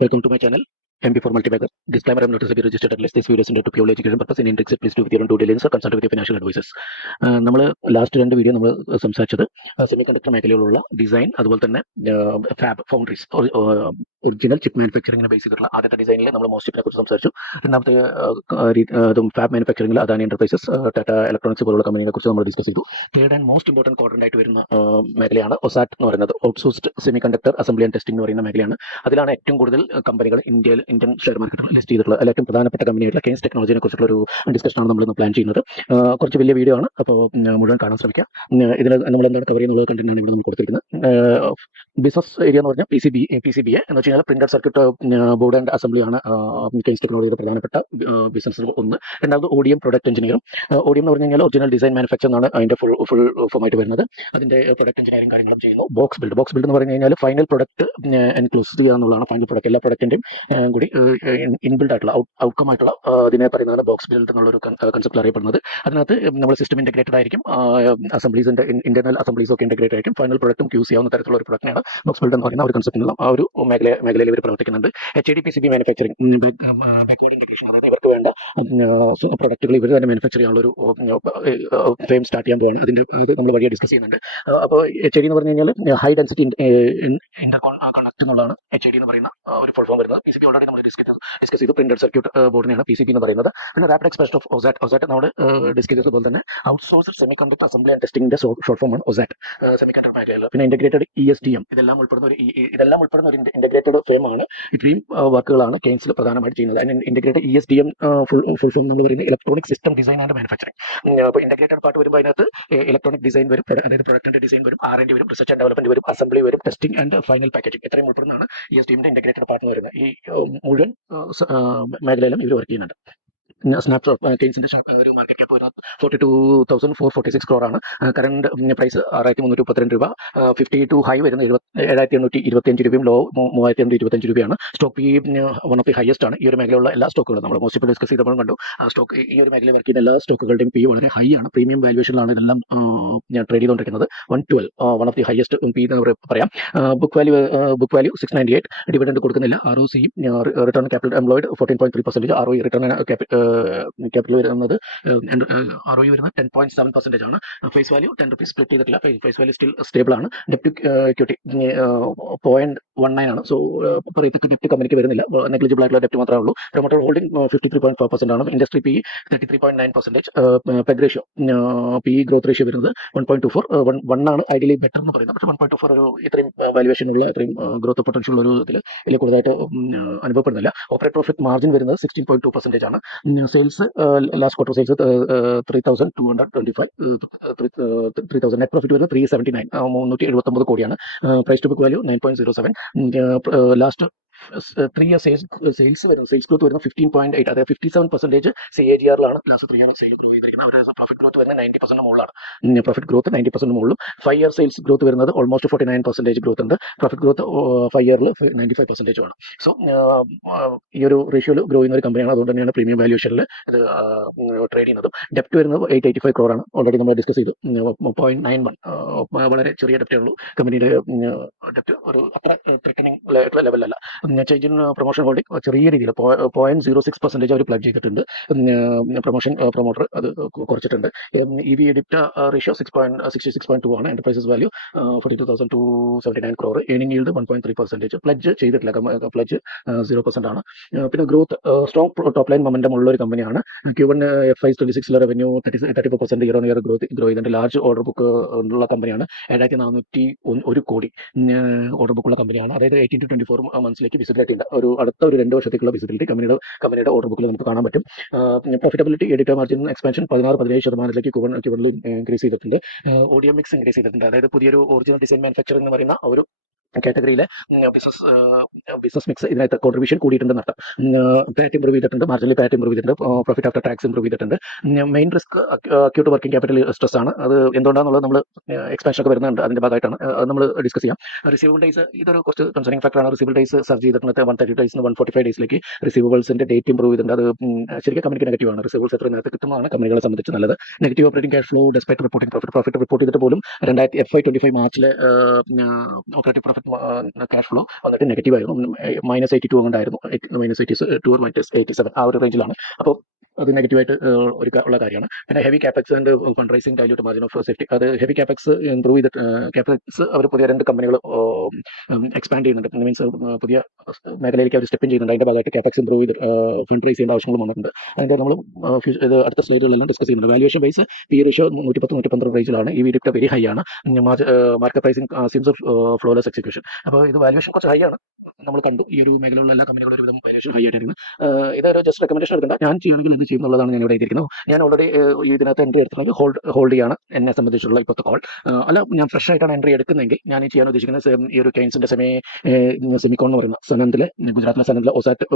Welcome to my channel, MB for Multibagger. Disclaimer: I am not a registered analyst. This video is intended to purely education purpose. In interest, please do with your own due diligence or consult with your financial advisors. നമ്മൾ last രണ്ട് video നമ്മൾ സംസാരിച്ചത് semiconductor മേഖലയിലുള്ള design, അതുപോലെ തന്നെ fab foundries, original chip മാനുഫാക്ചറിങ്ങിനെ base ചെയ്തിട്ടുള്ള ആദ്യത്തെ ഡിസൈനിൽ നമ്മൾ മോസ്റ്റിപ്പിനെ കുറിച്ച് സംസാരിച്ചു. രണ്ടാമത്തെ ഫാബ് മാനുഫാക്ചറിംഗിൽ അദാനി എന്റർപ്രൈസസ്, ടാറ്റ ഇലക്ട്രോണിക്സ് പോലുള്ള കമ്പനികളെ കുറിച്ച് നമ്മൾ ഡിസ്കസ് ചെയ്തു. Third and most important quadrant ആയിട്ട് വരുന്ന മേഖലയാണ് ഒസാറ്റ് എന്ന് പറയുന്നത്, outsourced semiconductor assembly and testing എന്ന് പറയുന്ന മേഖലയാണ്. അതിലാണ് ഏറ്റവും കൂടുതൽ കമ്പനികൾ ഇന്ത്യൻ ഷെയർ മാർക്കറ്റിൽ ലിസ്റ്റ് ചെയ്തിട്ടുള്ള ഏറ്റവും പ്രധാനപ്പെട്ട കമ്പനിയായിട്ടുള്ള കെയ്ൻസ് ടെക്നോളജിനെ കുറിച്ചുള്ള ഒരു ഡിസ്കഷനാണ് നമ്മൾ പ്ലാൻ ചെയ്യുന്നത്. കുറച്ച് വലിയ വീഡിയോ ആണ്, അപ്പോൾ മുഴുവൻ കാണാൻ ശ്രമിക്കുക. ഇതിൽ നമ്മൾ എന്താണ് കവർ ചെയ്യുന്നുള്ള കണ്ടന്റാണ് ഇവിടെ നമ്മൾ കൊടുത്തിരിക്കുന്നത്. ബിസിനസ് ഏരിയ എന്ന് പറഞ്ഞാൽ PCBA എന്ന് വെച്ച് കഴിഞ്ഞാൽ പ്രിന്റഡ് സർക്യൂട്ട് ബോർഡ് ആൻഡ് അസംബ്ലിയാണ് കെയ്ൻസ് ടെക്നോളജിയുടെ പ്രധാനപ്പെട്ട ബിസിനസ് ഒന്ന്. രണ്ടാമത് ODM പ്രൊഡക്റ്റ് എഞ്ചിനീയറിംഗ്. ODM എന്ന് പറഞ്ഞു കഴിഞ്ഞാൽ ഒറിജിനൽ ഡിസൈൻ മാനുഫാക്ചർ എന്നാണ് അതിന്റെ ഫുൾ ഫോമായിട്ട് വരുന്നത്. അതിന്റെ പ്രൊഡക്റ്റ് എഞ്ചിനീയറിംഗ് കാര്യങ്ങളും ചെയ്യുന്നു. ബോക്സ് ബിൽഡ് എന്ന് പറഞ്ഞു കഴിഞ്ഞാൽ ഫൈനൽ പ്രൊഡക്റ്റ് എൻക്ലോസ് ചെയ്യുക എന്നുള്ളതാണ്. ഫൈനൽ പ്രൊഡക്റ്റ് എല്ലാ പ്രൊഡക്റ്റിന്റെയും കൂടി ഇൻബിൽഡ് ആയിട്ടുള്ള ഔട്ട്കം ആയിട്ടുള്ള ഇതിനെ പറയുന്നതാണ് ബോക്സ് ബിൽഡ് എന്നുള്ള ഒരു കൺസെപ്റ്റ് അറിയപ്പെടുന്നത്. അതിനകത്ത് നമ്മൾ സിസ്റ്റം ഇന്റഗ്രേറ്റഡ് ആയിരിക്കും, അസംബ്ലീസിന്റെ ഇന്റർണൽ അസംബ്ലീസ് ഒക്കെ ഇന്റഗ്രേറ്റ് ആയിരിക്കും. ഫൈനൽ പ്രൊഡക്റ്റും ക്യൂസ് ചെയ്യാവുന്ന തരത്തിലുള്ള ഒരു പ്രൊഡക്റ്റിനാണ് ബോക്സ് ബിൽഡ് എന്ന് പറയുന്ന ഒരു കൺസെപ്റ്റിനുള്ള ആ ഒരു മേഖലയിൽ ഇവർ പ്രവർത്തിക്കുന്നുണ്ട്. HID PCB manufacturing, backward integration, അതായത് ഇവർക്ക് വേണ്ട പ്രൊഡക്റ്റുകൾ ഇവർ തന്നെ മാനുഫാക്ചർ ചെയ്യാനുള്ള ഒരു ഫ്രെയിം സ്റ്റാർട്ട് ചെയ്യാൻ പോവാണ്. അതിന്റെ അത് നമ്മൾ വഴിയെ ഡിസ്കസ് ചെയ്യുന്നുണ്ട്. അപ്പോൾ HID എന്ന് പറഞ്ഞു കഴിഞ്ഞാൽ ഹൈ ഡെൻസിറ്റി ഇന്റർ കണക്ട് എന്നുള്ളതാണ് HID എന്ന് പറയുന്ന ഒരു ഫുൾ ഫോം വരുന്നത്. PCB ഓൾറെഡി നമ്മൾ ഡിസ്കസ് ചെയ്തു. പ്രിന്റഡ് സർക്യൂട്ട് ബോർഡിനെയാണ് PCB എന്ന് പറയുന്നത്. പിന്നെ റാപ്പിഡ് എക്സ്പ്രഷൻ ഓഫ് ഒസാറ്റ് നമ്മൾ ഡിസ്കസ് ചെയ്തതുപോലെ തന്നെ outsourced semiconductor assembly and ടെസ്റ്റിംഗിന്റെ ഷോർട്ട് ഫോം ആണ് ഒസാറ്റ്, സെമി കണ്ടക്ടർ മേഖലയിൽ. പിന്നെ ഇന്റഗ്രേറ്റഡ് ESDM, ഇതെല്ലാം ഉൾപ്പെടുന്ന ഒരു ഇന്റഗ്രേറ്റഡ് ഫ്രെയിം ആണ്. ഇത്രയും വർക്കുകളാണ് കെയ്ൻസിൽ പ്രധാനമായിട്ട് ചെയ്യുന്നത്. അതിന് ഇന്റഗ്രേറ്റഡ് ESDM ഫുൾ ഫോം നമ്മൾ പറയുന്നത് electronic system design and manufacturing. അപ്പോൾ ഇന്റഗ്രേറ്റഡ് പാർട്ട് വരുമ്പോൾ അതിനകത്ത് ഇലക്ട്രോണിക് ഡിസൈൻ വരും, അതായത് പ്രൊഡക്റ്റിന്റെ ഡിസൈൻ വരും, R&D വരും, റിസർച്ച് ആൻഡ് ഡെവലപ്മെന്റ് വരും, അസംബ്ലി വരും, ടെസ്റ്റിംഗ് ആൻഡ് ഫൈനൽ പാക്കേജിംഗ്, ഇത്രയും ഉൾപ്പെടുന്നതാണ് ESDMന്റെ ഇന്റഗ്രേറ്റഡ് പാർട്ട് എന്ന് പറയുന്നത്. ഈ മുഴുവൻ മേഖലയിലും ഇവർ വർക്ക് ചെയ്യുന്നുണ്ട്. സ്നാപ്ഷോട്ട് കെയ്ൻസിന്റെ ഒരു മാർക്കറ്റ് ക്യാപ്പ് വരുന്നത് 42,446 crore ആണ്. കറണ്ട് പ്രൈസ് 6,332 രൂപ. 52 ഹൈ വരുന്നത് 7,825 രൂപയും ലോ 3,825 രൂപയാണ്. Stock P one of the highest ആണ്. ഈ ഒരു മേഖലയിലുള്ള എല്ലാ സ്റ്റോക്കുകളും നമ്മൾ മോസ്റ്റ് ഇപ്പോൾ ഡിസ്കസ് ചെയ്തപ്പോഴും കണ്ടു. സ്റ്റോക്ക് ഈ ഒരു മേഖലയിൽ വർക്ക് ചെയ്യുന്ന എല്ലാ സ്റ്റോക്കുകളുടെയും പി വളരെ ഹൈ ആണ്. പ്രീമിയം വാല്യൂഷനിലാണ് ഇതെല്ലാം ഞാൻ ട്രേഡ് ചെയ്തുകൊണ്ടിരിക്കുന്നത്. 112 one of the highest P എന്ന് പറയാം. Book value 698. ഡിവിഡൻഡ് കൊടുക്കുന്നില്ല. ROC return capital employed 14.3%. ROE return capital വരുന്നത് ROE വരുന്നത് 10.7% ആണ്. ഫേസ് വാല്യൂ 10 rupees സ്പ്ലിറ്റ് ചെയ്തിട്ടില്ല. ഫേസ് വാല്യൂ സ്റ്റിൽ സ്റ്റേബിൾ ആണ്. ഡെപ്റ്റ് ഇക്വിറ്റി 0.19 ആണ്. സോ പറയത്തക്ക ഡെപ്റ്റ് കമ്പനിക്ക് വരുന്നില്ല, നെഗ്ലിജിബിൾ ആയിട്ടുള്ള ഡെപ്റ്റ് മാത്രമേ ഉള്ളൂ. പ്രൊമോട്ടർ ഹോൾഡിംഗ് 53.4% ആണ്. Industry PE 33.9%. Peg ratio PE growth ratio വരുന്നത് 1.24. 1 ആണ് ഐഡിയലി ബെറ്റർ എന്ന് പറയുന്നത്. പക്ഷേ 1.24 ഒരു ഇത്രയും വാല്യുവേഷൻ ഉള്ള ഇത്രയും ഗ്രോത്ത് പൊട്ടൻഷ്യൽ ഉള്ള ഒരു ഇതിൽ കൂടുതലായിട്ട് അനുഭവപ്പെടുന്നില്ല. ഓപ്പറേറ്റ് പ്രോഫിറ്റ് മാർജിൻ വരുന്നത് 16.2% ആണ്. Sales last quarter sales 3,225. Net profit വരുന്നത് 379, 379 കോടിയാണ്. Price to book value 9.07. Last 3 year sales growth വരുന്നത് 15.8, അതായത് 57% CAGR-ലാണ് ലാസ്റ്റ് 3 ഇയർ സെയിൽ ഗ്രോ ചെയ്തിരിക്കുന്നത്. അവരുടെ പ്രോഫിറ്റ് ഗ്രോത്ത് വരുന്നത് 90% മുകളിലാണ്. പ്രോഫിറ്റ് ഗ്രോത്ത് 90% മുകളിലും. 5 ഇയർ സെയിൽസ് ഗ്രോത്ത് വരുന്നത് ഓൾമോസ്റ്റ് 49% ഗ്രോത്ത് ഉണ്ട്. പ്രോഫിറ്റ് ഗ്രോത്ത് 5 ഇയറിൽ 95% ആണ്. സോ ഈ ഒരു റേഷ്യോയിൽ ഗ്രോ ചെയ്യുന്ന ഒരു കമ്പനിയാണ്. അതുകൊണ്ട് തന്നെയാണ് പ്രീമിയം വാല്യൂഷനിൽ ഇത് ട്രേഡ് ചെയ്യുന്നതും. ഡെപ്റ്റ് വരുന്നത് 885 crore ആണ്. ഓൾറെഡി നമ്മൾ ഡിസ്കസ് ചെയ്തു. 0.91 വളരെ ചെറിയ ഡെപ്റ്റേ ഉള്ളൂ. കമ്പനിയുടെ ഡെപ്റ്റ് ഒരു അത്ര ത്രെറ്റനിങ് ലെവലല്ല. ചേഞ്ച് ഇൻ പ്രൊമോഷൻ ഹോൾഡിംഗ് ചെറിയ രീതിയിൽ 0.06% അവർ പ്ലഡ് ചെയ്തിട്ടുണ്ട്. പ്രൊമോട്ടർ അത് കുറച്ചിട്ടുണ്ട്. EV/EBITDA റേഷ്യോ 66.2 ആണ്. Enterprises value 42,279 crore. Earning yield 1.3%. Pledge ചെയ്തിട്ടില്ല, പ്ലഡ്ജ് 0% ആണ്. പിന്നെ growth strong top line momentum ഉള്ള ഒരു കമ്പനിയാണ്. Q1 FY26 revenue 34% year on year grow ചെയ്തിട്ടുണ്ട്. ലാർജ് ഓർഡർ ബുക്ക് ഉള്ള കമ്പനിയാണ്. 7,401 കോടി ഓർഡർ ബുക്കുള്ള കമ്പനിയാണ്. അതായത് 18 to 24 മന്ത്സിലേക്ക് വിസിബിലിറ്റി ഉണ്ട്. അടുത്ത 2 വർഷത്തേക്കുള്ള വിസിബിലിറ്റി കമ്പനിയുടെ ഓർഡർ ബുക്കിൽ നമുക്ക് കാണാൻ പറ്റും. Profitability EBITDA margin expansion 16-17% Q1 increase ചെയ്തിട്ടുണ്ട്. ODM മിക്സ് ഇൻക്രീസ് ചെയ്തിട്ടുണ്ട്. അതായത് പുതിയൊരു ഒറിജിനൽ ഡിസൈൻ മാനുഫാക്ചറിംഗ് എന്ന് പറയുന്ന ഒരു കാറ്റഗറിയിലെ ബിസിനസ് മിക്സ് ഇതിനകത്ത് കോൺട്രിബ്യൂഷൻ കൂടിയിട്ടുണ്ടെന്ന് അർത്ഥം. പാറ്റ് ഇംപ്രൂവ് ചെയ്തിട്ടുണ്ട്, മാർജിനലി പാറ്റ് ഇംപ്രൂവ് ചെയ്തിട്ടുണ്ട്, പ്രോഫിറ്റ് ആഫ്റ്റർ ടാക്സ് ഇംപ്രൂവ് ചെയ്തിട്ടുണ്ട്. Main risk acute working capital stress ആണ്. അത് എന്തുകൊണ്ടാണെന്നുള്ളത് നമ്മൾ എക്സ്പാൻഷൻ ഒക്കെ വരുന്നുണ്ട്, അതിന്റെ ഭാഗമായിട്ടാണ്. അത് നമ്മൾ ഡിസ്കസ് ചെയ്യാം. റിസീവബിൾ ഡേയ്സ് ഇതൊരു കുറച്ച് കൺസേണിംഗ് ഫാക്ടറാണ്. റിസീവബിൾ ഡേയ്സ് സർജ് ചെയ്തിട്ടുണ്ട് 130 days 145 days റിസീവബിൾസിന്റെ ഡേറ്റ് ഇംപ്രൂവ് ചെയ്തിട്ടുണ്ട്. അത് ശരിക്കും കമ്പനിക്ക് നെഗറ്റീവ് ആണ്. റിസീവബിൾസ് എത്ര നേരത്തെ കിട്ടുന്നതാണ് കമ്പനികളെ സംബന്ധിച്ച് നല്ലത്. Negative operating cash flow despite reporting profit report ചെയ്തിട്ട് പോലും FY25 മാർച്ചിലെ operative profit market cash flow വന്നിട്ട് നെഗറ്റീവ് ആയിരുന്നു. -82 കൊണ്ടായിരുന്നു, -82 -87 ആ ഒരു റേഞ്ചിലാണ്. അപ്പോൾ അത് നെഗറ്റീവായിട്ട് ഉള്ള കാര്യമാണ്. പിന്നെ heavy CAPEX and fund rising dilute margin of safety. അത് ഹെവി കാപെക്സ് ഇംപ്രൂവ് ചെയ്തിട്ട് കാപെക്സ് അവർ പുതിയ 2 കമ്പനികൾ എക്സ്പാൻഡ് ചെയ്യുന്നുണ്ട്. മീൻസ് പുതിയ മേഖലയിലേക്ക് അവർ സ്റ്റെപ്പ് ചെയ്യുന്നുണ്ട്. അതിന്റെ ഭാഗമായിട്ട് കാപെക്സ് ഇംപ്രൂവ് ചെയ്ത് ഫണ്ട് റൈസ് ചെയ്യേണ്ട ആവശ്യങ്ങൾ വന്നിട്ടുണ്ട്. അതിന്റെ നമ്മൾ ഇത് അടുത്ത സ്ലൈഡുകളെല്ലാം ഡിസ്കസ് ചെയ്യുന്നുണ്ട്. വാല്യൂഷൻ ബേസ് പി റേഷ്യോ 110-112 റേഞ്ചിലാണ്. ഈ വീഡിയോ വെരി ഹൈ ആണ്. Market pricing sims flawless execution. അപ്പോൾ ഇത് വാല്യൂഷൻ കുറച്ച് ഹൈ ആണ്. നമ്മൾ കണ്ടു ഈ ഒരു മേഖലയിലുള്ള എല്ലാ കമ്പനികളും ഒരുവിധം വാല്യൂഷൻ ഹൈ ആയിട്ടായിരുന്നു. ഇതൊരു ജസ്റ്റ് റെക്കമെൻഡേഷൻ എടുക്കണ്ട, ഞാൻ ചെയ്യുകയാണെങ്കിൽ എന്ത് ചെയ്യും എന്നുള്ളതാണ് ഞാൻ ഇവിടെ എഴുതിയിരിക്കുന്നത്. ഞാൻ ഓൾറെഡി ഇതിനകത്ത് എൻട്രി എടുത്തിട്ടുള്ളത് ഹോൾഡ് ചെയ്യാണ് എന്നെ സംബന്ധിച്ചുള്ള ഇപ്പോഴത്തെ കോൾ. അല്ല, ഞാൻ ഫ്രഷ് ആയിട്ടാണ് എൻട്രി എടുക്കുന്നതെങ്കിൽ ഞാൻ ചെയ്യാൻ ഉദ്ദേശിക്കുന്നത് ഈ ഒരു കെയ്ൻസിന്റെ സെമിക്കോൺ എന്ന് പറയുന്ന സനന്ദിലെ, ഗുജറാത്തിലെ സനന്ദിലെ ഒസാറ്റിലെ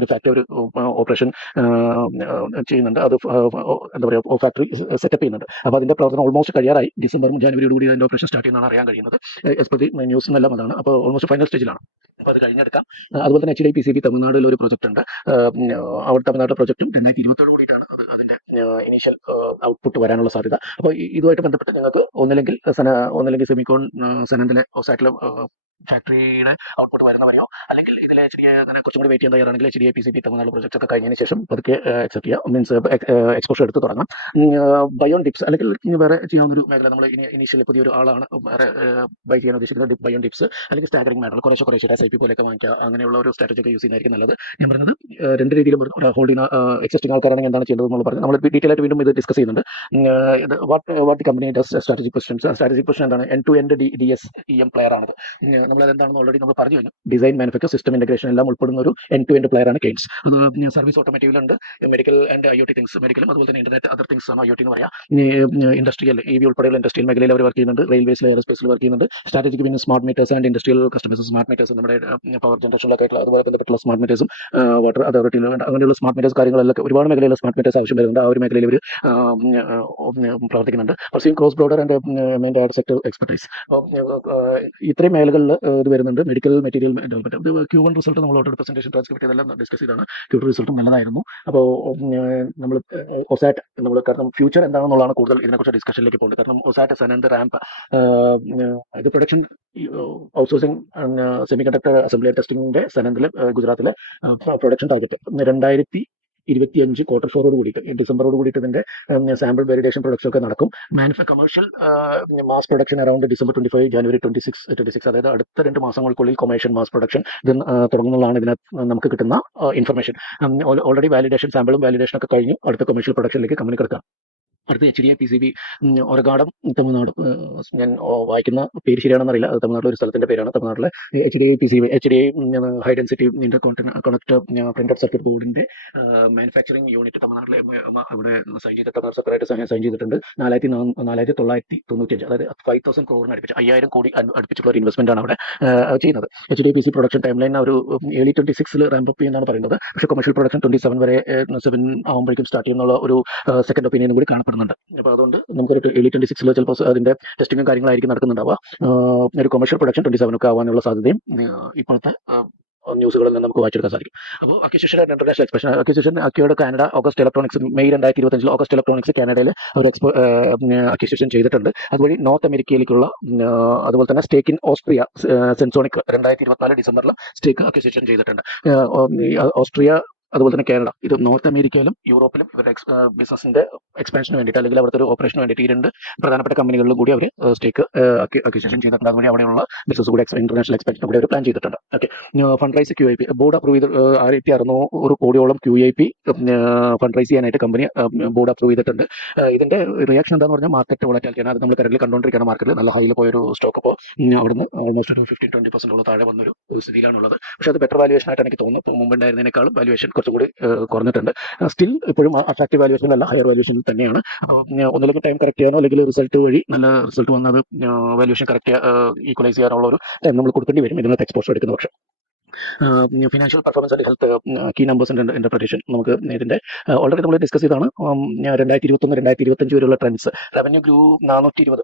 ഒരു ഫാക്ടറി ഒരു ഓപ്പറേഷൻ ചെയ്യുന്നുണ്ട്. അത് എന്താ പറയുക, ഫാക്ടറി സെറ്റപ്പ് ചെയ്യുന്നുണ്ട്. അപ്പോൾ അതിന്റെ പ്രവർത്തനം ഓൾമോസ്റ്റ് കഴിയാറായി. ഡിസംബർ ജനുവരിയോട് കൂടി അതിന്റെ ഓപ്പറേഷൻ സ്റ്റാർട്ട് ചെയ്യുന്നതാണ് അറിയാൻ കഴിയുന്നത്. എസ്പെഷ്യലി ന്യൂസ് എല്ലാം അതാണ്. അപ്പോൾ ഓൾമോസ്റ്റ് ഫൈനൽ സ്റ്റേജിലാണ്. അപ്പോൾ അത് കഴിഞ്ഞെടുക്കാം. അതുപോലെ തന്നെ HDPCB തമിഴ്നാട്ടിൽ ഒരു പ്രൊജക്ട് ഉണ്ട്. അവിടെ തമിഴ്നാട്ടിലെ പ്രൊജക്റ്റും 2027 കൂടിയിട്ടാണ് അതിന്റെ ഇനീഷ്യൽ ഔട്ട്പുട്ട് വരാനുള്ള സാധ്യത. അപ്പോൾ ഇതുമായിട്ട് ബന്ധപ്പെട്ട് നിങ്ങൾക്ക് ഒന്നില്ലെങ്കിൽ സെമിക്കോൺ സനന്ദിലെ ഒസാറ്റിലെ ഫാക്ടറിയുടെ ഔട്ട്പുട്ട് വരുന്നവരെയോ അല്ലെങ്കിൽ ഇതിലെ കുറച്ചും കൂടി വെയിറ്റ് ചെയ്യാൻ തയ്യാറാണെങ്കിൽ HDPCB തമിഴ്നാട് പ്രൊജക്ട്സ് ഒക്കെ കഴിഞ്ഞതിന് ശേഷം പതുക്കെ അക്സെപ്റ്റ് ചെയ്യുക, മീൻസ് എക്സ്പോഷർ എടുത്ത് തുടങ്ങാം. ബയോൺ ഡിപ്സ് അല്ലെങ്കിൽ വേറെ ചെയ്യാവുന്ന ഒരു മേഖല, നമ്മൾ ഇനീഷ്യലി പുതിയൊരു ആളാണ് വേറെ ബൈ ചെയ്യാൻ ഉദ്ദേശിക്കുന്നത്. ബയോൺ ഡിപ്സ് അല്ലെങ്കിൽ സ്റ്റാഗറിംഗ് മാറ്റർ കുറേശ്ശെ SIP പോലെയൊക്കെ വാങ്ങിക്കുക, അങ്ങനെയുള്ള ഒരു സ്ട്രാറ്റജി ഒക്കെ യൂസ് ചെയ്യുന്നതായിരിക്കും നല്ലത്. ഞാൻ പറയുന്നത് 2 രീതിയിലും ഹോൾഡിംഗ് എക്സിസ്റ്റിംഗ് ആൾക്കാരാണെങ്കിൽ എന്താണ് ചെയ്യേണ്ടത് എന്നുള്ള പറഞ്ഞ് നമ്മൾ ഡീറ്റെയിൽ ആയിട്ട് വീണ്ടും ഇത് ഡിസ്കസ് ചെയ്യുന്നുണ്ട്. What company does strategic position എന്താണ്? End to end DSEM player ആണത്. നമ്മളത് എന്താണെന്ന് ഓൾറെഡി നമ്മൾ പറഞ്ഞു കഴിഞ്ഞു. ഡിസൈൻ, മാനുഫാക്ചർ, സിസ്റ്റം ഇന്റഗ്രേഷൻ എല്ലാം ഉൾപ്പെടുന്ന ഒരു എൻഡ് ടു എൻഡ് പ്ലെയർ ആണ് കെയ്ൻസ്. അത് സർവീസ് ഓട്ടോമേറ്റീവിലുണ്ട്, മെഡിക്കൽ ആൻഡ് IoT തിങ്സ്, മെഡിക്കലും അതുപോലെ തന്നെ ഇന്റർനെറ്റ് അതർ തിങ്സ് ആണ് IoT എന്ന് പറയാം. ഇൻഡസ്ട്രിയൽ EV ഉൾപ്പെടെയുള്ള ഇൻഡസ്ട്രിയൽ മേഖലയിൽ അവർ വർക്ക് ചെയ്യുന്നുണ്ട്. റെയിൽവേസിൽ, എയർസ്പേസിൽ വർക്ക് ചെയ്യുന്നുണ്ട്. സ്ട്രാറ്റജിക് പിന്നെ smart metres and industrial customers. Smart metres നമ്മുടെ പവർ ജനറേഷനിലൊക്കെ ആയിട്ടുള്ള അതുപോലെ ബന്ധപ്പെട്ടുള്ള സ്മാർട്ട് മീറ്റേഴ്സും വാട്ടർ അതോറിറ്റിയിൽ അങ്ങനെയുള്ള സ്മാർട്ട് മീറ്റേഴ്സ് കാര്യങ്ങളെല്ലാം ഒരുപാട് മേഖലയിലുള്ള സ്മാർട്ട് മീറ്റേഴ്സ് ആവശ്യം വരുന്നുണ്ട്. ആ ഒരു മേഖലയിൽ ഇവർ പ്രവർത്തിക്കുന്നുണ്ട്. Pursuing cross border and add sector expertise. ഇത്രയും മേഖലകളിൽ ഇത് വരുന്നുണ്ട്. Medical material development. ഇത് Q1 റിസൾട്ട് നമ്മൾ ഓൾറെഡി പ്രസന്റേഷൻ ട്രാൻസ്ക്രിപ്റ്റ് ഇതെല്ലാം ഡിസ്കസ് ചെയ്താണ്. Q2 റിസൾട്ടും നല്ലതായിരുന്നു. അപ്പോൾ നമ്മൾ ഒസാറ്റ് കാരണം ഫ്യൂച്ചർ എന്താണെന്നുള്ളതാണ് കൂടുതൽ ഇതിനെക്കുറിച്ച് ഡിസ്കഷനിലേക്ക് പോകുന്നത്. കാരണം ഒസാറ്റ്, സനന്ത്, റാംപ് ഇത് പ്രൊഡക്ഷൻ ഔട്ട്സോഴ്സിംഗ് സെമികണ്ടക്ടർ അസംബ്ലി ടെസ്റ്റിംഗിന്റെ സനന്ദിലെ ഗുജറാത്തിലെ പ്രൊഡക്ഷൻ ടാർഗറ്റ് 2025 Q4 കൂടിയിട്ട് ഡിസംബറോട് കൂടിയിട്ട് ഇതിന്റെ സാമ്പിൾ വാലിഡേഷൻ പ്രൊഡക്ഷൻ ഒക്കെ നടക്കും. Commercial mass production around December 25, January 26, അതായത് അടുത്ത 2 മാസങ്ങൾക്കുള്ളിൽ കൊമേഴ്ഷ്യൽ മാസ് പ്രൊഡക്ഷൻ ഇത് തുടങ്ങുന്നതാണ് ഇതിനകത്ത് നമുക്ക് കിട്ടുന്ന ഇൻഫർമേഷൻ. ഓൾറെഡി വാലിഡേഷൻ സാമ്പിളും വാലിഡേഷൻ ഒക്കെ കഴിഞ്ഞു. അടുത്ത കൊമേഴ്ഷ്യൽ പ്രൊഡക്ഷനിലേക്ക് കമ്പനി കിടക്കാം. അടുത്ത HDPCB ഒരകാടം, തമിഴ്നാട്. ഞാൻ വായിക്കുന്ന പേര് ശരിയാണെന്നറിയില്ല. അത് തമിഴ്നാട്ടിലെ ഒരു സ്ഥലത്തിന്റെ പേരാണ്. തമിഴ്നാട്ടിലെ HDPCB high density Inter connect printed circuit ബോർഡിന്റെ മാനുഫാക്ചറിംഗ് യൂണിറ്റ് തമിഴ്നാട്ടിലെ ഇവിടെ സൈൻ ചെയ്തിട്ട് സെപ്പറേറ്റ് സൈൻ ചെയ്തിട്ടുണ്ട്. 4,995, അതായത് 5,000 crore അടുപ്പിച്ച് 5,000 കോടി അടുപ്പിച്ചുള്ള ഒരു ഇൻവെസ്റ്റ്മെന്റ് ആണ് അവിടെ ചെയ്യുന്നത്. HDPC പ്രൊഡക്ഷൻ ടൈം ലൈൻ ഒരു early 26 റാമ്പ് അപ്പ് ചെയ്യുന്നതാണ് പറയുന്നത്. പക്ഷേ കൊമേഴ്ഷ്യൽ പ്രൊഡക്ഷൻ 27 വരെ 7 ആകുമ്പോഴേക്കും സ്റ്റാർട്ട് ചെയ്യുന്നുള്ള ഒരു സെക്കൻഡ് ഒപ്പീനിയനും കൂടി കാണപ്പെടുന്നുണ്ട്. അപ്പോൾ അതുകൊണ്ട് നമുക്കൊരു early 26 ചിലപ്പോൾ അതിന്റെ ടെസ്റ്റിംഗും കാര്യങ്ങളായിരിക്കും നടക്കുന്നുണ്ടാവുക. ഒരു കൊമേഴ്ഷ്യൽ പ്രൊഡക്ഷൻ 27 ഒക്കെ ആവാനുള്ള സാധ്യതയും ഇപ്പോഴത്തെ ന്യൂസുകളിൽ നിന്ന് നമുക്ക് വായിച്ചെടുക്കാൻ സാധിക്കും. അപ്പോൾ acquisition and international expansion. Acquisition അക്യോയുടെ Canada, August Electronics, May 2025 August Electronics കാനഡയിൽ ഒരു അക്വിസിഷൻ ചെയ്തിട്ടുണ്ട്. അതുവഴി നോർത്ത് അമേരിക്കയിലേക്കുള്ള അതുപോലെ തന്നെ സ്റ്റേക്ക് ഇൻ ഓസ്ട്രിയ സെൻസോണിക് 2024 ഡിസംബറിലും സ്റ്റേക്ക് അക്വിസിഷൻ ചെയ്തിട്ടുണ്ട്. ഓസ്ട്രിയ അതുപോലെ തന്നെ കാനഡ, ഇത് നോർത്ത് അമേരിക്കയിലും യൂറോപ്പിലും ഇവരുടെ ബിസിനസിന്റെ എക്സ്പാൻഷന് വേണ്ടിയിട്ട് അല്ലെങ്കിൽ അവിടുത്തെ ഒരു ഓപ്പറേഷന് വേണ്ടിയിട്ട് ഈ 2 പ്രധാനപ്പെട്ട കമ്പനികളിലും കൂടി അവർ സ്റ്റേക്ക് അക്വിസിഷൻ ചെയ്തിട്ടുണ്ട്. അതുവഴി അവിടെയുള്ള ബിസിനസ് കൂടി ഇന്റർനാഷണൽ എക്സ്പാൻഷൻ കൂടി അവർ പ്ലാൻ ചെയ്തിട്ടുണ്ട്. Okay, fund raise QIP board approve ചെയ്ത് 1600 കോടിയോളം QIP ഫണ്ട് റൈസ് ചെയ്യാനായിട്ട് കമ്പനി ബോർഡ് അപ്രൂവ് ചെയ്തിട്ടുണ്ട്. ഇതിന്റെ റിയാക്ഷൻ എന്താണെന്ന് പറഞ്ഞാൽ മാർക്കറ്റ് വോളറ്റാലിറ്റിയാണ്. അത് നമ്മൾ കറന്റ് കണ്ടുകൊണ്ടിരിക്കുകയാണ്. മാർക്കറ്റിൽ നല്ല ഹൈയിൽ പോയൊരു സ്റ്റോക്ക് ഇപ്പോൾ അവിടുന്ന് ഓൾമോസ്റ്റ് ഒരു 15-20% താഴെ വന്നൊരു സ്ഥിതിയിലാണുള്ളത്. പക്ഷേ അത് ബെറ്റർ വാല്യുവേഷൻ ആയിട്ട് എനിക്ക് തോന്നുന്നു. മുമ്പ് ഉണ്ടായിരുന്നതിനേക്കാളും വാല്യുവേഷൻ കുറച്ചും കൂടി കുറഞ്ഞിട്ടുണ്ട്. സ്റ്റിൽ ഇപ്പോഴും അട്രാക്റ്റീവ് വാല്യുവേഷനിലല്ല, ഹയർ വാല്യുവേഷനിൽ തന്നെയാണ്. അപ്പോൾ ഒന്നിലേക്ക് ടൈം കറക്റ്റ് ചെയ്യാനോ അല്ലെങ്കിൽ റിസൾട്ട് വഴി നല്ല റിസൾട്ട് വന്നത് വാല്യുവേഷൻ കറക്റ്റ് ഈക്വലൈസ് ചെയ്യാനുള്ള ഒരു ടൈം നമ്മൾ കൊടുക്കേണ്ടി വരും ഇതിനകത്ത് എക്സ്പോഷർ എടുക്കുന്ന പക്ഷം. Financial performance and health key numbers and interpretation നമുക്ക് ഇതിന്റെ ഓൾറെഡി നമ്മൾ ഡിസ്കസ് ചെയ്താണ്. 2021-2025 വരെയുള്ള ട്രെൻഡ്സ്. റവന്യൂ ഗ്രൂ 420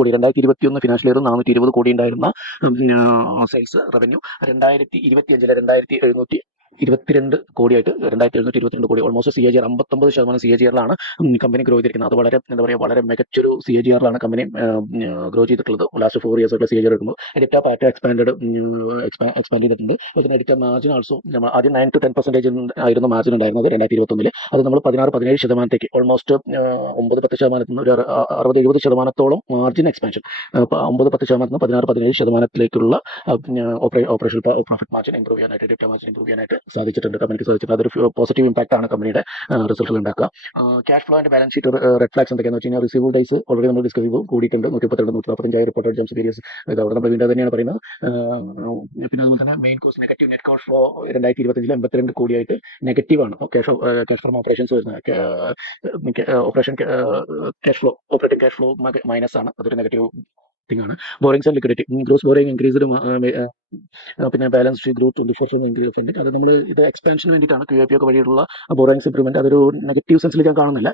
കോടി. 2021 ഫിനാൻഷ്യൽ ഇയർ 420 കോടി ഉണ്ടായിരുന്ന സെയിൽസ് റവന്യൂ 2025 2770 22 കോടിയായിട്ട് 2722 കോടി ഓൾമോസ്റ്റ് CAGR 59% CAGR-ലാണ് കമ്പനി ഗ്രോ ചെയ്തിരിക്കുന്നത്. അത് വളരെ എന്താ പറയുക വളരെ മികച്ചൊരു CAGR-ലാണ് കമ്പനി ഗ്രോ ചെയ്തിട്ടുള്ളത്. ലാസ്റ്റ് 4 ഇയേഴ്സ് ആയിട്ടുള്ള CAGR എടുക്കുമ്പോൾ എഡിറ്റ പാറ്റ എക്സ്പാൻഡ് ചെയ്തിട്ടുണ്ട്. അതുപോലെ എഡിറ്റ മാർജിൻ ആൾസോ ആദ്യം 9 to 10% ആയിരുന്നു മാർജിൻ ഉണ്ടായിരുന്നത് 2021. അത് നമ്മൾ 16-17% ഓൾമോസ്റ്റ് 9-10% നിന്ന് ഒരു 60-70% മാർജിൻ എക്സ്പാൻഷൻ 9-10% 16-17%ത്തിലേക്കുള്ള ഓപ്പറേഷൻ പ്രോഫിറ്റ് മാർജിൻ ഇംപ്രൂവ് ചെയ്യാനായിട്ട് എഡിറ്റ മാർജിൻ ഇംപ്രൂവ് ചെയ്യാനായിട്ട് സാധിച്ചിട്ടുണ്ട്. കമ്പനിക്ക് സാധിച്ചിട്ടുണ്ട്. അതൊരു പോസിറ്റീവ് ഇമ്പാക്ട് ആണ് കമ്പനിയുടെ റിസൾട്ടുകൾ ഉണ്ടാക്കുക. Cash flow and balance sheet red flags എന്തൊക്കെയാണെന്ന് വെച്ച് കഴിഞ്ഞാൽ റിസീവബിൾ ഡേയ്സ് ഓൾറെഡി നമ്മൾ ഡിസ്കസ് ചെയ്തു കൂടിയിട്ടുണ്ട്. 142-145 റിപ്പോർട്ടഡ് ജംസ് പീരിയഡ്സ് ഇത് അവിടെ നമ്മൾ വീണ്ടും തന്നെയാണ് പറയുന്നത്. പിന്നെ അതുപോലെ തന്നെ main cost negative net cost flow 2025 82 കോടിയായിട്ട് നെഗറ്റീവ് ആണ് ക്യാഷ് ഫ്രം ഓപ്പറേഷൻസ് വരുന്നത്. Operation cash flow operating cash flow minus ആണ്. അതൊരു നെഗറ്റീവ് തിങ് ആണ്. Borrowings and liquidity gross borrowing increased പിന്നെ balance sheet growth 24% increase funding. അത് നമ്മൾ ഇത് എക്സ്പാൻഷന് വേണ്ടിയിട്ടാണ് QIP ഒക്കെ വഴിയുള്ള ബോറിംഗ്സ് ഇംപ്രൂവ്മെന്റ്. അതൊരു നെഗറ്റീവ് സെൻസിൽ ഞാൻ കാണുന്നില്ല.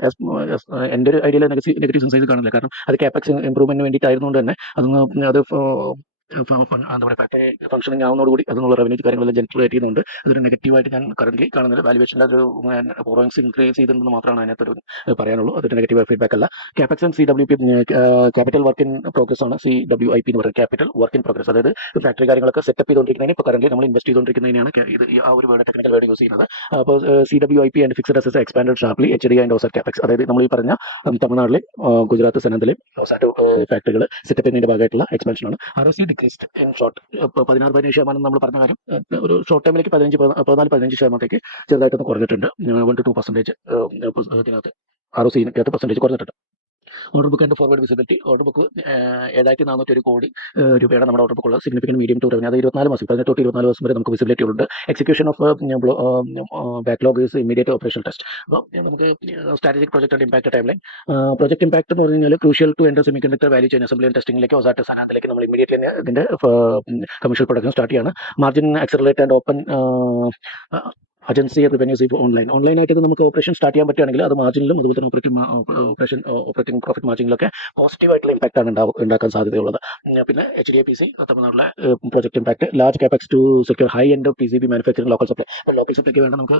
എൻ്റെ ഒരു ഐഡിയയിൽ നെഗറ്റീവ് സെൻസിൽ കാണുന്നില്ല. കാരണം അത് കാപ്പക്സ് ഇംപ്രൂവ്മെന്റിന് വേണ്ടിയിട്ടായിരുന്നുകൊണ്ട് തന്നെ അത് എന്താ പറയുക ഫംഗ്ഷനിങ് ആവുന്നതോടുകൂടി അതിനുള്ള റവന്യൂ കാര്യങ്ങളെല്ലാം ജനറേറ്റ് ചെയ്യുന്നുണ്ട്. അതൊരു നെഗറ്റീവായിട്ട് ഞാൻ കറന്റ് കാണുന്നില്ല. വാല്യുവേഷൻ്റെ അതൊരു ബോറോയിങ്സ് ഇൻക്രീസ് ചെയ്തെന്ന് മാത്രമാണ് അതിനകത്തൊരു പറയാനുള്ളൂ. അതൊരു നെഗറ്റീവ് ഫീഡ്ബാക്ക് അല്ല. Capex and CWP capital work in progress ആണ്. CWIP എന്ന് പറയുന്നത് ക്യാപിറ്റൽ വർക്ക് ഇൻ പ്രോഗ്രസ്. അതായത് ഫാക്ടറി കാര്യങ്ങളൊക്കെ സെറ്റപ്പ് ചെയ്തുകൊണ്ടിരിക്കുന്നതിന് ഇപ്പോൾ കറന്റ് നമ്മൾ ഇൻവെസ്റ്റ് ചെയ്തുകൊണ്ടിരിക്കുന്നതിനാണ് ഇത് ആ ഒരു വേർഡ് ടെക്നിക്കൽ വേർഡ് യൂസ് ചെയ്യുന്നത്. അപ്പോൾ CWIP and fixed assets expanded sharply HDI and OSAT capex. അതായത് നമ്മൾ ഈ പറഞ്ഞ തമിഴ്നാട്ടിലെ ഗുജറാത്ത് സനന്ദിലെ ഓസാറ്റ് ഫാക്ടറികൾ സെറ്റപ്പ് ചെയ്യുന്നതിന്റെ ഭാഗമായിട്ടുള്ള എക്സ്പാൻഷൻ ആണ്. ROC ഡിക്രീസ്ഡ് ഇൻ ഷോർട്ട് 16-17% നമ്മൾ പറഞ്ഞ കാര്യം ഒരു ഷോർട്ട് ടൈമിലേക്ക് 14-15%ത്തേക്ക് ചെറുതായിട്ടൊന്ന് കുറഞ്ഞിട്ടുണ്ട്. 1-2% ഇതിനകത്ത് ROC-നകത്ത് പെർസെൻറ്റേജ് കുറഞ്ഞിട്ടുണ്ട്. Order book and forward visibility order book 7401 crore രൂപയുടെ നമ്മുടെ ഓർഡർ ബുക്കുള്ള സിഗ്നിഫിക്കന്റ് മീഡിയം ടു റവന്യൂ. അത് 24 മാസം 18-24 മാസം വരെ നമുക്ക് വിസിബിലിറ്റി ഉണ്ട്. Execution of backlog is immediate operation test. അപ്പോൾ നമുക്ക് strategic project and impact timeline project impact എന്ന് പറഞ്ഞു കഴിഞ്ഞാൽ crucial to enter semiconductor value chain assembly and ടെസ്റ്റിംഗിലേക്ക് ഓസാറ്റ് സനാദിലേക്ക് നമ്മൾ ഇമ്മീഡിയറ്റ്ലി ഇതിന്റെ കമേഴ്ഷ്യൽ പ്രൊഡക്ഷൻ സ്റ്റാർട്ട് ചെയ്യാണ്. Margin accelerate and open agency revenues ഓൺലൈനായിട്ട് നമുക്ക് ഓപ്പറേഷൻ സ്റ്റാർട്ട് ചെയ്യാൻ പറ്റുകയാണെങ്കിൽ അത് മാർജിനിലും അതുപോലെ തന്നെ ഓപ്പറേറ്റിംഗ് പ്രോഫിറ്റ് മാർജിനിലൊക്കെ പോസിറ്റീവായിട്ടുള്ള ഇമ്പാക്ട് ആണ് ഉണ്ടാക്കാൻ സാധ്യതയുള്ളത്. പിന്നെ HDAPC തമിഴ്നാട്ടിലെ project impact large capex to secure high end PCB manufacturing local supply. Local സപ്ലൈക്ക് വേണ്ട നമുക്ക്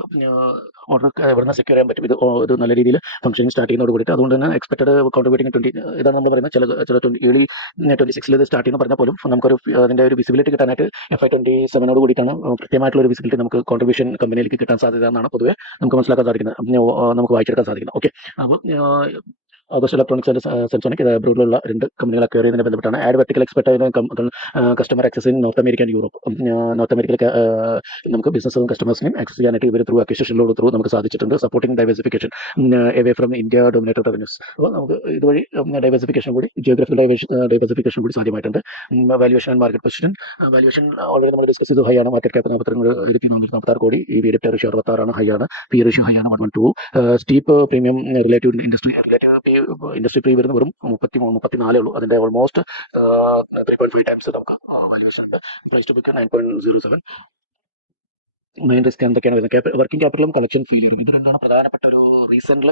ഓർഡർ എവിടെ സെക്യൂർ ചെയ്യാൻ പറ്റും. ഇത് നല്ല രീതിയിൽ ഫംഗ്ഷനിങ് സ്റ്റാർട്ട് ചെയ്യുന്നതോട് കൂടിയിട്ട് അതുകൊണ്ട് തന്നെ എക്സ്പെക്ടഡ് കോൺട്രിബ്യൂട്ടിംഗ് 20 ഇതാണ് നമ്മൾ പറയുന്നത്. ചില ഏർലി 26 ഇത് സ്റ്റാർട്ട് ചെയ്യുന്ന പറഞ്ഞാൽ പോലും നമുക്കൊരു അതിന്റെ ഒരു വിസിബിലിറ്റി കിട്ടാനായിട്ട് FY27 കൂടിയിട്ടാണ് കൃത്യമായിട്ടുള്ള ഒരു വിസിബിലിറ്റി നമുക്ക് കോൺട്രിബ്യൂഷൻ കമ്പനിയിലേക്ക് കിട്ടാൻ സാധ്യത എന്നാണ് പൊതുവെ നമുക്ക് മനസ്സിലാക്കാൻ സാധിക്കുന്നത്, നമുക്ക് വായിച്ചെടുക്കാൻ സാധിക്കുന്നത്. ഓക്കെ, അപ്പോൾ ഓഗസ്റ്റ് ഇലക്ട്രോണിക്സ് ആൻഡ് സെൻസോണിക് ബ്രൂഡിലുള്ള 2 കമ്പനികൾ അക്വയർ ചെയ്യുന്നതിന് ബന്ധപ്പെട്ടാണ്. Add vertical expert customer access in north America and Europe. North അമേരിക്കയിലെ നമുക്ക് ബിസിനസ്സും കസ്റ്റമേഴ്സിനും ആക്സസ് ചെയ്യാനായിട്ട് ഇവർ ത്രൂ അക്വിസിഷനിലൂടെ നമുക്ക് സാധിച്ചിട്ടുണ്ട്. Supporting diversification away from India dominated revenues. അപ്പോൾ നമുക്ക് ഇതുവഴി ഡൈവേഴ്സിഫിക്കേഷൻ കൂടി ജിയോഗ്രഫിക്കൽ ഡൈവേഴ്സിഫിക്കേഷൻ കൂടി സാധ്യമായിട്ടുണ്ട്. Valuation and market position valuation already നമ്മൾ ഡിസ്കസ് ചെയ്തു. ഹൈ ആണ്. Market cap 42,446 crore. EV to ratio 66 high ആണ്. പി റേഷ്യോ ഹൈ ആണ് 112. Steep premium relative industry pre വരുന്ന വെറും 34 ഉള്ളൂ. അതിന്റെ ഓൾമോസ്റ്റ് 3.5 ടൈംസ് നമുക്ക് വാല്യുവേഷൻ ഉണ്ട്. Price to book 9.07. Main risk എന്തൊക്കെയാണ് വരുന്നത്? വർക്കിംഗ് ക്യാപിറ്റലും കളക്ഷൻ ഫെയിലിയറും. ഇത് രണ്ടാണ് പ്രധാനപ്പെട്ട ഒരു റീസെന്റിൽ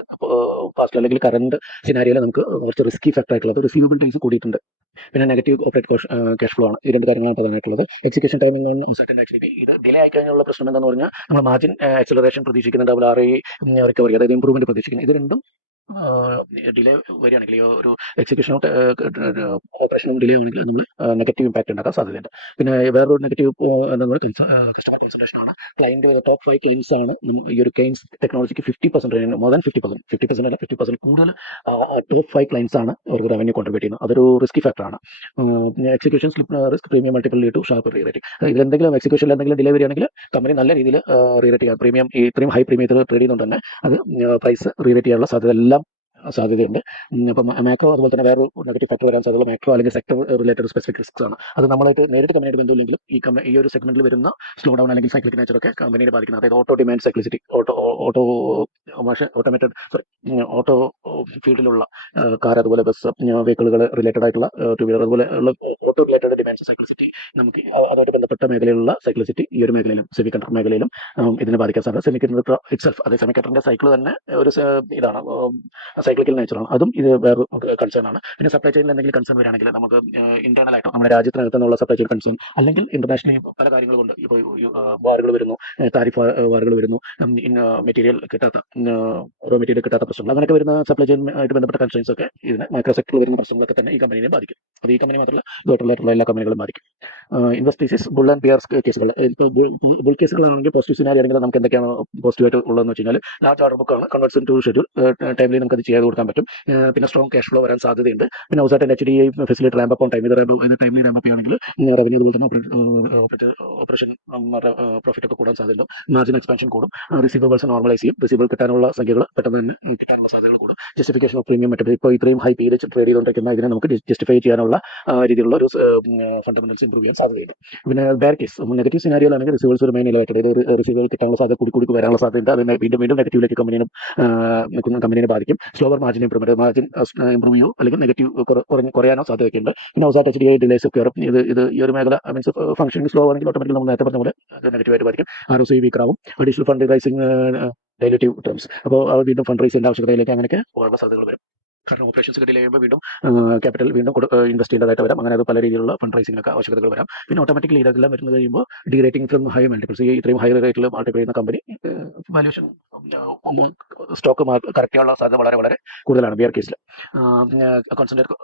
പാസ്റ്റ് അല്ലെങ്കിൽ കറന്റ് സിനാരിയോയിൽ നമുക്ക് കുറച്ച് റിസ്കി ഫാക്ടർ ആയിട്ടുള്ളത്. റിസീവബിൾ ഡേയ്സ് കൂടിയിട്ടുണ്ട്. പിന്നെ നെഗറ്റീവ് ഓപ്പറേറ്റ് ക്യാഷ് ഫ്ലോ ആണ്. ഈ 2 കാര്യങ്ങളാണ് പ്രധാനമായിട്ടുള്ളത്. Execution timing on OSAT HDB. ഇത് ഡിലേ ആയി കഴിഞ്ഞുള്ള പ്രശ്നം എന്താണെന്ന് പറഞ്ഞാൽ നമ്മൾ മാർജിൻ ആക്സലറേഷൻ പ്രതീക്ഷിക്കുന്നുണ്ട്. ROE റിക്കവറി, അതായത് ഇംപ്രൂവ്മെന്റ് പ്രതീക്ഷിക്കുന്നു. ഇത് രണ്ടും ഡിലേ വരികയാണെങ്കിൽ ഈ ഒരു എക്സിക്യൂഷൻ ഓപ്പറേഷനും ഡിലേ ആണെങ്കിൽ നമ്മൾ നെഗറ്റീവ് ഇമ്പാക്ട് ഉണ്ടാക്കാൻ സാധ്യതയുണ്ട്. പിന്നെ വേറൊരു നെഗറ്റീവ് കസ്റ്റമർ കോൺസെൻട്രേഷൻ ആണ്. ക്ലയന്റ് ടോപ്പ് 5 ക്ലയൻസ് ആണ് ഈ ഒരു കെയ്ൻസ് ടെക്നോളജിക്ക് 50% മോർ ദാൻ 50% അല്ല 50% കൂടുതൽ ടോപ്പ് 5 ക്ലയൻസ് ആണ് അവർക്ക് റവന്യൂ കോൺട്രിബ്യൂട്ട് ചെയ്യുന്നത്. അതൊരു റിസ്കി ഫാക്ടർ ആണ്. Execution slip risk premium multiple to sharp rerating. ഇതിലെന്തെങ്കിലും എക്സിക്യൂഷനിൽ എന്തെങ്കിലും ഡിലേ വരികയാണെങ്കിൽ കമ്പനി നല്ല രീതിയിൽ റീറേറ്റ് ചെയ്യാം. പ്രീമിയം ഇത്രയും ഹൈ പ്രീമിയത്തിൽ ട്രേഡ് ചെയ്യുന്നുണ്ട് തന്നെ അത് പ്രൈസ് റീറേറ്റ് ചെയ്യാനുള്ള സാധ്യതയുണ്ട്. അപ്പം മാക്രോ അതുപോലെ തന്നെ വേറൊരു നെഗറ്റീവ് ഫാക്ടർ വരാൻ സാധ്യത മാക്രോ അല്ലെങ്കിൽ സെക്ടർ റിലേറ്റഡ് സ്പെസിഫിക് റിസ്ക്സ് ആണ്. അത് നമ്മളായിട്ട് നേരിട്ട് കമ്പനിയായിട്ട് ബന്ധമില്ലെങ്കിലും ഈ ഒരു സെഗ്മെന്റിൽ വരുന്ന സ്ലോ ഡൗൺ അല്ലെങ്കിൽ സൈക്ലിക് നേച്ചറൊക്കെ കമ്പനിയെ ബാധിക്കുന്നത്. അതായത് ഓട്ടോ ഡിമാൻഡ് സൈക്ലിസിറ്റി, ഓട്ടോ ഫീൽഡിലുള്ള കാർ അതുപോലെ ബസ് വെഹിക്കിളുകൾ റിലേറ്റഡ് ആയിട്ടുള്ള ടു വീലർ അതുപോലെ ഉള്ള ഓട്ടോ റിലേറ്റഡ് ഡിമാൻഡ്സ് സൈക്ലിസിറ്റി നമുക്ക് അതുമായിട്ട് ബന്ധപ്പെട്ട മേഖലയിലുള്ള സൈക്ലിസിറ്റി ഈ ഒരു മേഖലയിലും സെമി കണ്ടക്ടർ മേഖലയിലും ഇതിനെ ബാധിക്കാൻ സാധ്യത. സെമി കണ്ടക്ടർ ഇറ്റ്സെൽഫ് അതേ സെമി കണ്ടക്ടറിന്റെ സൈക്കിൾ തന്നെ ഒരു ഇതാണ് സൈക്ലിക്കൽ നേച്ചറാണ്. അതും ഇത് വേറെ കൺസേൺ ആണ്. പിന്നെ സപ്ലൈ ചെയിനിൽ എന്തെങ്കിലും കൺസേൺ വരികയാണെങ്കിൽ നമുക്ക് ഇന്റേണൽ ആയിട്ട് നമ്മുടെ രാജ്യത്തിനകത്ത് നിന്നുള്ള സപ്ലൈ ചെയിൻ കൺസേൺ അല്ലെങ്കിൽ ഇന്റർനാഷണലി പല കാര്യങ്ങളുണ്ട്. ഇപ്പോൾ വാറുകൾ വരുന്നു, താരിഫ് വാറുകൾ വരുന്നു, മെറ്റീരിയൽ കിട്ടാത്ത റോ മെറ്റീരിയൽ കിട്ടാത്ത പ്രശ്നങ്ങൾ, അങ്ങനെയൊക്കെ വരുന്ന സപ്ലൈ ചെയിൻ ആയിട്ട് ബന്ധപ്പെട്ട കൺസേൺസ് ഒക്കെ ഇതിന് മൈക്രോ സെക്ടറിൽ വരുന്ന പ്രശ്നങ്ങളൊക്കെ തന്നെ ഈ കമ്പനിയെ ബാധിക്കും. അത് ഈ കമ്പനി മാത്രമല്ല ഇതുമായിട്ടുള്ള എല്ലാ കമ്പനികളും ബാധിക്കും. ഇൻവെസ്റ്റീസീസ് ബുൾ ആൻഡ് പിയർ കേസുകൾ, ഇപ്പോൾ ബുൾ കേസുകളാണെങ്കിൽ പോസിറ്റീവ് സിനാരി ആണെങ്കിൽ നമുക്ക് എന്തൊക്കെയാണ് പോസിറ്റീവായിട്ട് ഉള്ളതെന്ന് വെച്ച് കഴിഞ്ഞാൽ ലാർജ് ഓർഡർ ബുക്കാണ്, കൺവേർട്സ് ടു ഷെഡ്യൂൾ ടൈമിൽ നമുക്ക് അത് ചെയ്ത് കൊടുക്കാൻ പറ്റും. പിന്നെ സ്ട്രോങ് ക്യാഷ് ഫ്ലോ വരാൻ സാധ്യതയുണ്ട്. പിന്നെ ഔസായിട്ട് HDI facility ramp up on time, ഇത് ടൈമിൽ റാമ്പ് അപ്പ് ആണെങ്കിൽ റവന്യൂ അതുപോലെ തന്നെ ഓപ്പറേഷൻ പ്രോഫിറ്റ് ഒക്കെ കൂടാൻ സാധ്യതയുണ്ട്. മാർജിൻ എക്സ്പാൻഷൻ കൂടും. റിസീവബിൾസ് നോർമലൈസ് ചെയ്യും. റിസീവബിൾ കിട്ടാനുള്ള സംഖ്യകൾ പെട്ടെന്ന് തന്നെ കിട്ടാനുള്ള സാധ്യതകൾ കൂടും. ജസ്റ്റിഫിക്കേഷൻ ഓഫ് പ്രീമിയം മറ്റേ ഇപ്പോൾ ഇത്രയും ഹൈ പീരിയഡ് ട്രേഡ് ചെയ്തുകൊണ്ടിരിക്കുന്ന ഇതിനെ നമുക്ക് ജസ്റ്റിഫൈ ചെയ്യാനുള്ള രീതിയിലുള്ള ഒരു ഫണ്ടമെന്റൽസ് ഇംപ്രൂവ് ചെയ്യാൻ സാധ്യതയുണ്ട്. പിന്നെ ബെയർ കേസ് നെഗറ്റീവ് സിനാരിയോയിലാണെങ്കിൽ റിസീവേഴ്സ് റിമൈൻ ഇലവേറ്റഡ്, റിസീവർ കിട്ടാനുള്ള സാധ്യത കൂടി വരാനുള്ള സാധ്യത, അത് വീണ്ടും നെഗറ്റീവിലേക്ക് കമ്പനിയെ ബാധിക്കും. Slower margin improvement, margin improve ചെയ്യോ അല്ലെങ്കിൽ നെഗറ്റീവ് കുറയാനോ സാധ്യതയൊക്കെയുണ്ട്. പിന്നെ ഔസായിട്ട് HDI ഡിലേസ് ഒക്കെ കയറും. ഇത് ഈ ഒരു മേഖല മീൻസ് ഫംഗ്ഷനിങ് സ്ലോ ആണെങ്കിൽ ഓട്ടോമാറ്റിക്കലി നമ്മൾ നേരത്തെ പറഞ്ഞ പോലെ നെഗറ്റീവായിട്ട് ബാധിക്കും. ROCE വീക്ക് ആവും. അഡീഷണൽ ഫണ്ട് റൈസിംഗ് ഡൈലൂട്ടീവ് ടേംസ്, അപ്പോൾ വീണ്ടും ഫണ്ട് റൈസിന്റെ ആവശ്യകതയിലേക്ക് അങ്ങനെയൊക്കെ പോകാനുള്ള സാധ്യതകൾ വരും. കാരണം ഓപ്പറേഷൻസ് ഡിലേ ചെയ്യുമ്പോൾ വീണ്ടും ക്യാപിറ്റൽ വീണ്ടും ഇൻവെസ്റ്റ് ചെയ്യേണ്ടതായിട്ട് വരാം. അങ്ങനെ അത് പല രീതിയിലുള്ള ഫണ്ട് റൈസിംഗിനൊക്കെ ആവശ്യകതകൾ വരാം. പിന്നെ ഓട്ടോമാറ്റിക്കലി ഇതെല്ലാം വരുന്നത് കഴിയുമ്പോൾ D rating from high multiples, ഈ ഇത്രയും ഹൈ റേറ്റിൽ മൾട്ടിപ്ലൈ ചെയ്യുന്ന കമ്പനി വാല്യൂഷൻ സ്റ്റോക്ക് കറക്റ്റ് ചെയ്യാനുള്ള സാധ്യത വളരെ വളരെ കൂടുതലാണ് ബിയർ കേസിൽ. കോൺസെൻട്രേറ്റ്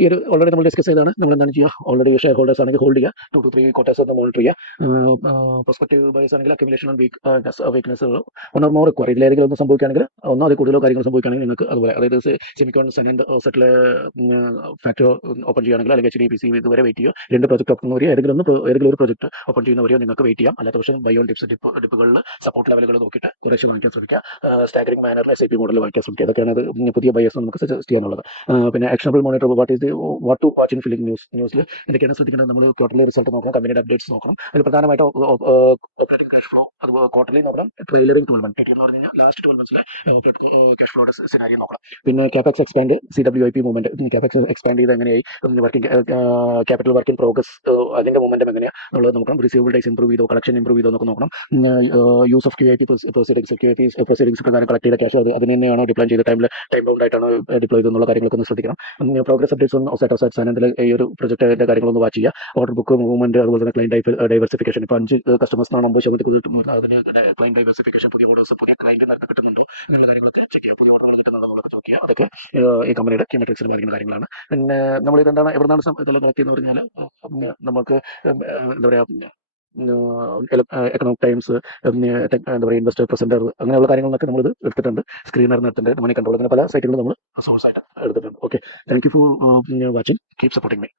ഈ ഒരു ഓൾറെഡി നമ്മൾ ഡിസ്കസ് ചെയ്താണ്. നമ്മൾ എന്താണ് ചെയ്യുക, ഓൾറെഡി ഷെയർ ഹോൾഡേഴ്സ് ആണെങ്കിൽ ഹോൾഡ് ചെയ്യുക, 2 to 3 ക്വാർട്ടേഴ്സ് ഒന്ന് മോണിറ്റർ ചെയ്യുക. പ്രോസ്പെക്റ്റീവ് ബയേഴ്സ് ആണെങ്കിൽ അക്യുമുലേഷൻ വീക്ക്നെസ് ഒന്നോ മോർ റിക്വയർ, ഇതിലേതെങ്കിലും ഒന്ന് സംഭവിക്കുകയാണെങ്കിൽ ഒന്നോ അതിൽ കൂടുതലോ കാര്യങ്ങൾ സംഭവിക്കുകയാണെങ്കിൽ നിങ്ങൾക്ക് അതുപോലെ, അതായത് സെമിക്കോൺ സെനൻഡ് സെറ്റിൽ ഫാക്ടറി ഓപ്പൺ ചെയ്യുകയാണെങ്കിൽ അല്ലെങ്കിൽ HDPC ഇതുവരെ വെയിറ്റ് ചെയ്യുക. 2 പ്രോജക്റ്റ് ഓപ്പൺ വരെയോ ഏതെങ്കിലും ഒരു പ്രോജക്റ്റ് ഓപ്പൺ ചെയ്യുന്നവരെയോ നിങ്ങൾക്ക് വെയിറ്റ് ചെയ്യാം. അല്ലാത്ത പക്ഷേ ബയോൺ ഡിപ്പുകളിൽ സപ്പോർട്ട് ലെവലുകൾ നോക്കിയിട്ട് കുറേശ്ശെ വാങ്ങിക്കാൻ ശ്രമിക്കുക. സ്റ്റാഗറിംഗ് മാനറിൽ SIP മോഡൽ വാങ്ങിക്കാൻ ശ്രമിക്കുക. അതൊക്കെയാണ് അത് പുതിയ ബയേഴ്സ് നമുക്ക് സജസ്റ്റ് ചെയ്യാനുള്ളത്. പിന്നെ actionable monitor what to watch in filling ന്യൂസിൽ എന്തൊക്കെയാണ് ശ്രദ്ധിക്കേണ്ടത്, നമ്മൾ ക്വാർട്ടർലി റിസൾട്ട് നോക്കണം, കമ്പനിയുടെ അപ്ഡേറ്റ്സ് നോക്കണം. അതിൽ പ്രധാനമായിട്ട് ഓപ്പറേറ്റിംഗ് ക്യാഷ് ഫ്ലോ അത് ക്വാർട്ടർലി നോക്കണം. ട്രെയിലറിംഗ് 12 മന്ത് എന്ന് പറഞ്ഞു കഴിഞ്ഞാൽ ലാസ്റ്റ് 12 മന്ത്സിലെ ക്യാഷ് ഫ്ലോയുടെ സിനാരിയോ നോക്കണം. പിന്നെ CapEx expand, CWIP movement, CapEx expand ചെയ്ത് എങ്ങനെയായി, working capital work in progress അതിന്റെ മൂവ്മെന്റ് എങ്ങനെയാണ് എന്നുള്ളത് നോക്കണം. റിസീവബിൾ ഡേയ്സ് ഇംപ്രൂവ് ചെയ്തോ, കളക്ഷൻ ഇംപ്രൂവ് ചെയ്തോ എന്നൊക്കെ നോക്കണം. യൂസ് ഓഫ് QIP പ്രൊസീഡിംഗ്സ് പ്രകാരം കളക്ട് ചെയ്ത ക്യാഷ് അതിന് തന്നെയാണോ ഡിപ്ലോയ് ചെയ്ത് ടൈം ബൗണ്ട് ആയിട്ടാണോ ഡിപ്ലോയ് ചെയ്തെന്നുള്ള കാര്യങ്ങളൊക്കെ ഒന്ന് ശ്രദ്ധിക്കണം. പ്രോഗ്രസ് അപ്ഡേറ്റ്സ് ഒന്ന് സാധനത്തിൽ ഈ ഒരു പ്രൊജക്ടിന്റെ കാര്യങ്ങളൊന്ന് വാച്ച് ചെയ്യുക. ഓർഡർ ബുക്ക് മൂവ്മെന്റ്, അതുപോലെ തന്നെ ക്ലൈന്റ് ഡൈവേഴ്സിഫിക്കേഷൻ. ഇപ്പോൾ 5 കസ്റ്റമേഴ്സിനാണ് 50% കൂടുതൽ, അതിന് ക്ലൈന്റ് ഡൈവേഴ്സിഫിക്കേഷൻ, പുതിയ ഓർഡേഴ്സ്, പുതിയ ക്ലൈന്റ് നേരത്തെ കിട്ടുന്നുണ്ടോ എന്നുള്ള കാര്യങ്ങളൊക്കെ ചെക്ക് ചെയ്യുക. പുതിയ ഓർഡറുകൾ കിട്ടുന്നുണ്ടോ എന്നുള്ളത് ചെക്ക് ചെയ്യുക. അതൊക്കെ ഈ കമ്പനിയുടെ കീ മെട്രിക്സിൽ ബാധിക്കുന്ന കാര്യങ്ങളാണ്. പിന്നെ നമ്മൾ ഇതെന്താണ് എവിടെയാണ് ഇതെല്ലാം നോക്കിയെന്ന് പറഞ്ഞാൽ നമുക്ക് എന്താ പറയുക, എക്കണോമിക് ടൈംസ്, എന്താ പറയുക, ഇൻവെസ്റ്റർ പ്രസന്റർ, അങ്ങനെയുള്ള കാര്യങ്ങളൊക്കെ നമ്മളിത് എടുത്തിട്ടുണ്ട്. സ്ക്രീനർ എടുത്തിട്ടുണ്ട്, മണി കൺട്രോൾ, അങ്ങനെ പല സൈറ്റുകളും നമ്മൾ സോഴ്സ് ആയിട്ട് എടുത്തിട്ടുണ്ട്. Okay, thank you for watching. Keep supporting me.